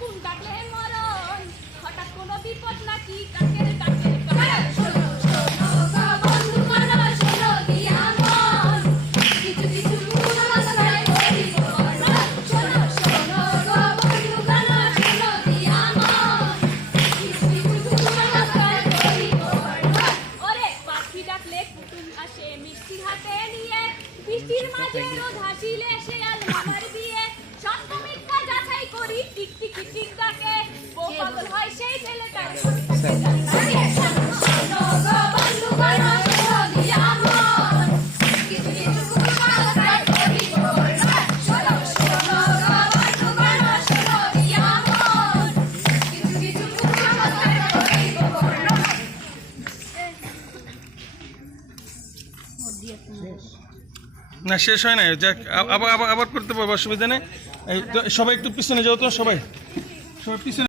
কোন ডাকলে মরণ হঠাৎ কোনো বিপদ নাকি কাকের ডাকের কারণ শোনো শোনো গো বন্ধু কানা শোনো দিয়া মন কিছু কিছু পুরো মাথায় করিব বর্ণন শোনো শোনো গো বন্ধু কানা শোনো দিয়া মন কিছু কিছু পুরো মাথায় করিব বর্ণন ওরে পাখি ডাকলে কুটুম আসে মিষ্টি হাতে নিয়ে বৃষ্টির মাঝে রোদ হাসিলে শেয়াল মামার বিয়ে সত্য মিথ্যা যাচাই করি টিক টিক টিক ডাকে ও পাগল হয় সেই ছেলেটার সাথে জানি শোনো শোনো গো বন্ধু কানা শোনো দিয়া মন কিছু কিছু মাথায় করিব বর্ণন শোনো শোনো গো বন্ধু কানা শোনো দিয়া মন কিছু কিছু মাথায় করিব বর্ণন না শেষ হয় না, যাক আবার আবার আবার করতে পারবো, অসুবিধা নেই। এই তো সবাই একটু পিছনে যাও তো, সবাই সবাই পিছনে।